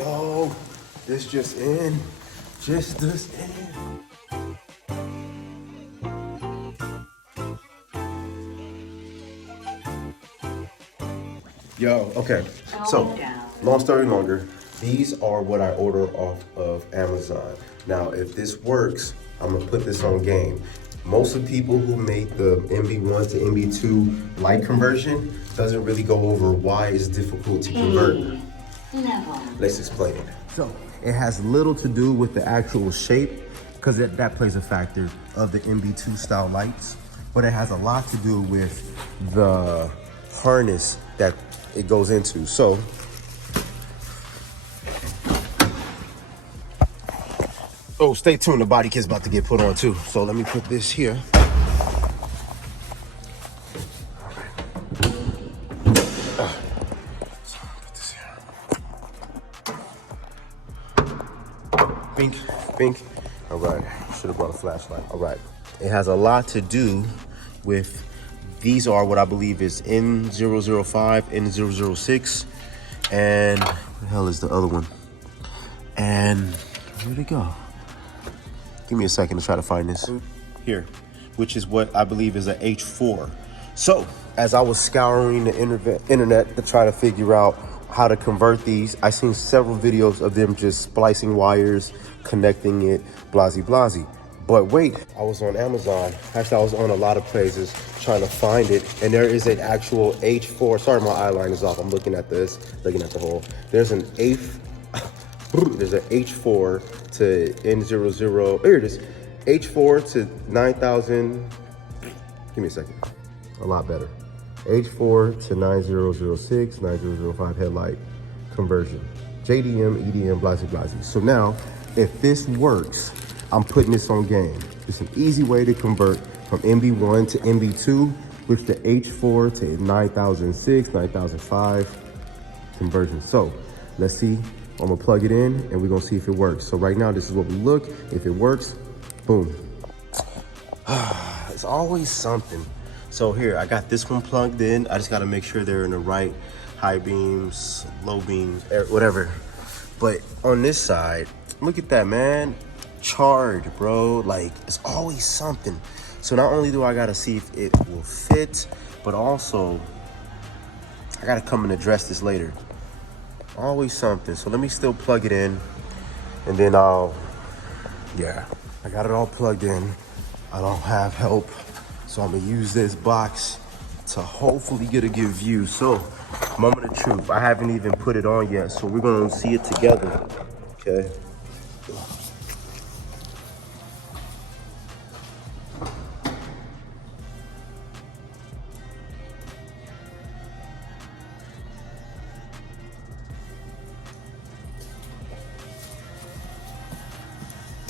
Yo, this just in. Just this in. Yo, okay. So, long story longer. These are what I order off of Amazon. Now, if this works, I'm gonna put this on game. Most of the people who make the NB1 to NB2 light conversion doesn't really go over why it's difficult to convert. Let's explain it. So, it has little to do with the actual shape, because that plays a factor of the NB2 style lights, but it has a lot to do with the harness that it goes into. So, oh, stay tuned, the body kit's about to get put on too. So let me put this here. Put this here. Bink, bink. All right, should have brought a flashlight. All right, it has a lot to do with, these are what I believe is N005, N006, and what the hell is the other one? And where'd it go? Give me a second to try to find this. Here, which is what I believe is a H4. So, as I was scouring the internet to try to figure out how to convert these, I seen several videos of them just splicing wires, connecting it, blasey blasey. But wait, I was on Amazon. Actually, I was on a lot of places trying to find it, and there is an actual H4. Sorry, my eyeline is off. I'm looking at this, looking at the hole. There's an there's an H4 to N00. Here it is. H4 to 9000. Give me a second. A lot better. H4 to 9006, 9005 headlight conversion. JDM, EDM, blasey blasey. So now, if this works, I'm putting this on game. It's an easy way to convert from NB1 to NB2 with the H4 to 9006, 9005 conversion. So let's see. I'm gonna plug it in and we're gonna see if it works. So right now, this is what we look. If it works, boom. It's always something. So here, I got this one plugged in. I just gotta make sure they're in the right high beams, low beams, whatever. But on this side, look at that, man. Charred, bro. Like, it's always something. So not only do I gotta see if it will fit, but also I gotta come and address this later. Always something. So let me still plug it in, and then yeah, I got it all plugged in. I don't have help, so I'm gonna use this box to hopefully get a good view. So, moment of truth, I haven't even put it on yet, so we're gonna see it together, okay?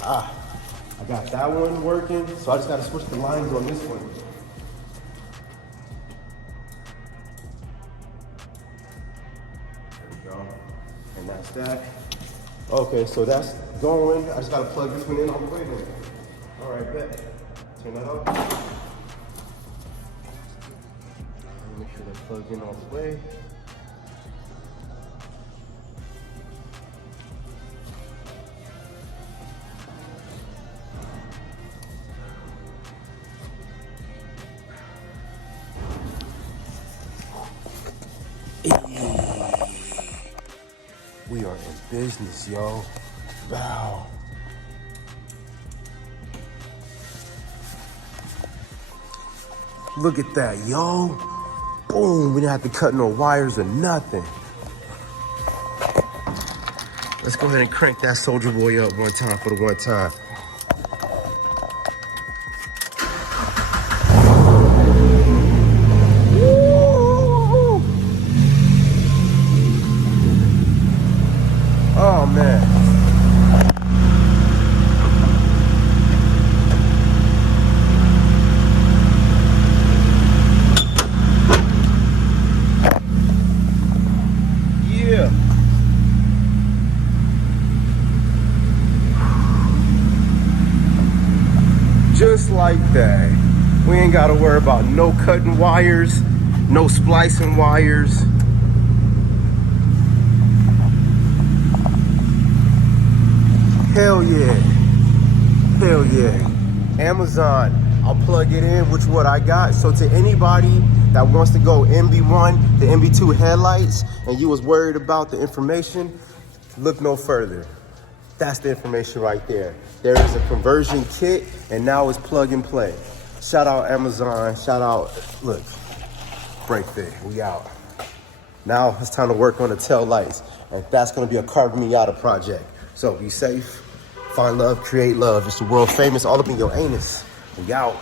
I got that one working, so I just gotta switch the lines on this one. There we go, and that's that. Okay, so that's going. I just gotta plug this one in all the way then. All right, bet. Turn that up. Make sure that's plugged in all the way. We are in business, yo. Wow. Look at that, yo. Boom, we didn't have to cut no wires or nothing. Let's go ahead and crank that soldier boy up one time for the one time. Oh man. Yeah. Just like that. We ain't gotta worry about no cutting wires, no splicing wires. Hell yeah. Hell yeah. Amazon, I'll plug it in, which what I got. So to anybody that wants to go NB1, the NB2 headlights, and you was worried about the information, look no further. That's the information right there. There is a conversion kit, and now it's plug and play. Shout out Amazon, shout out, look, break fit, we out. Now it's time to work on the tail lights, and that's gonna be a Carbon Miata project. So be safe, find love, create love. It's the world famous all up in your anus. We out.